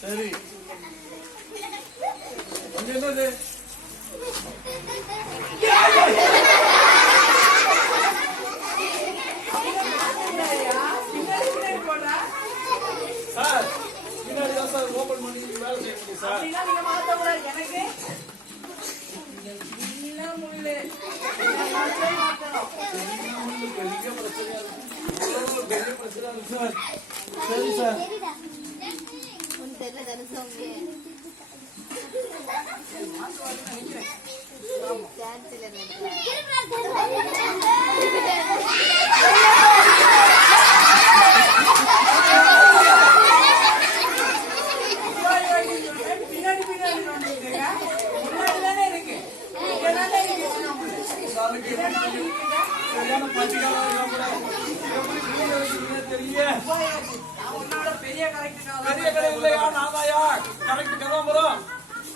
சரி என்னது சார் பின்னாடி தான் சார் ஓபன் பண்ணி வேலை செய்ய முடியும் சார். நீங்க மாத்த கூடாது எனக்கு சரி சார்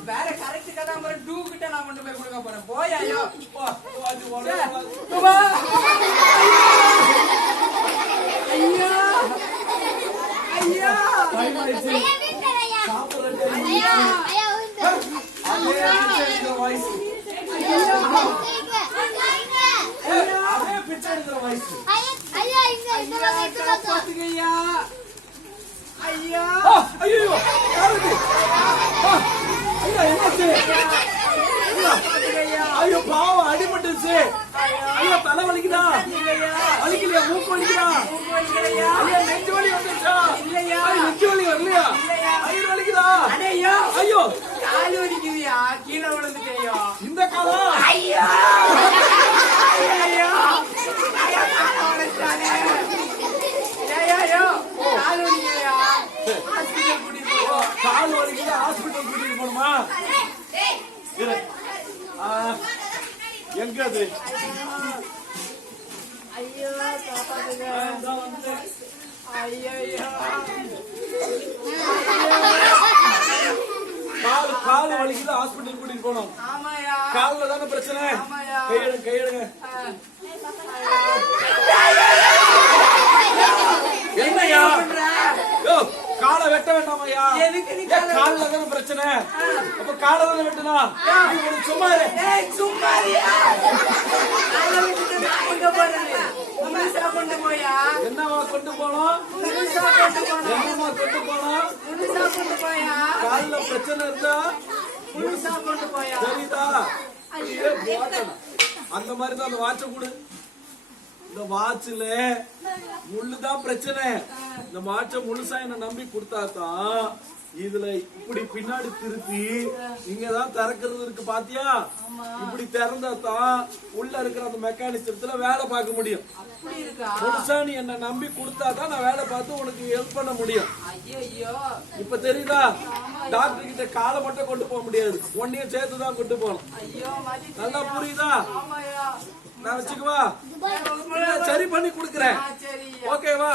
வேற கரெக்ட் கதாம்பரம் 2 கிட்ட நான் கொண்டு போய் கொடுக்க போறேன். போயாயோ ஐயோ பாவம் அடிபட்டுச்சு. ஐயோ தலை வலிக்குதா? வலிக்கலையா? மூக்கு வலிக்குதா? ஐயோ நெஞ்சு வலி வந்துச்சா? நெஞ்சு வலி வரலையா? ஐயோ வலிக்குதா? ஐயோ கால் வலிக்குதியா? கீழே விழுந்துட்டேயோ இந்த காலம். ஐயோ கால் வலிக்குது ஹாஸ்பிட்டல் கூட்டிட்டு போகணுமா? எங்க அது? ஐயோ கால் வலிக்குது ஹாஸ்பிட்டல் கூட்டிட்டு போகணும். கால்ல தானே பிரச்சனை. கையெடுங்க கையெடுங்க. என்னையா காலை வெட்ட வேண்டாமையா? கால்ல தானே பிரச்சனை. அப்ப காலை தானே வெட்டனா? சும்மா என்னவா கொண்டு போனோம்? என்னமா கொண்டு போனோம்? கால்ல பிரச்சனை இருந்தா சரிதா? அந்த மாதிரிதான் அந்த வாட்ச கொடு. இந்த வாட்ச்ல முள்ளுதான் பிரச்சனை. இந்த வாட்ச முழுசா என்ன நம்பி கொடுத்தாதான் இதுல இப்படி பின்னாடி திருப்பி இங்கதான் திறக்கிறது இருக்கு பாத்தியா? இப்படி திறந்தாதான் உள்ள இருக்கிற அந்த மெக்கானிசத்துல வேலை பார்க்க முடியும். முழுசா நீ என்ன நம்பி கொடுத்தாதான் நான் வேலை பார்த்து உனக்கு ஹெல்ப் பண்ண முடியும். இப்ப தெரியுதா? டாக்டர் கிட்ட காலை மட்டும் கொண்டு போக முடியாது, ஒன்னையும் சேர்த்துதான் கொண்டு போகணும். நல்லா புரியுதா? நான் வச்சுக்குவா, சரி பண்ணி குடுக்கறேன். ஓகேவா?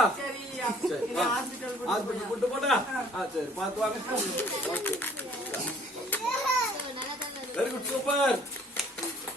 ஹாஸ்பிட்டல் கூட்டு போனா சரி பாத்து வாங்க. Very good, super.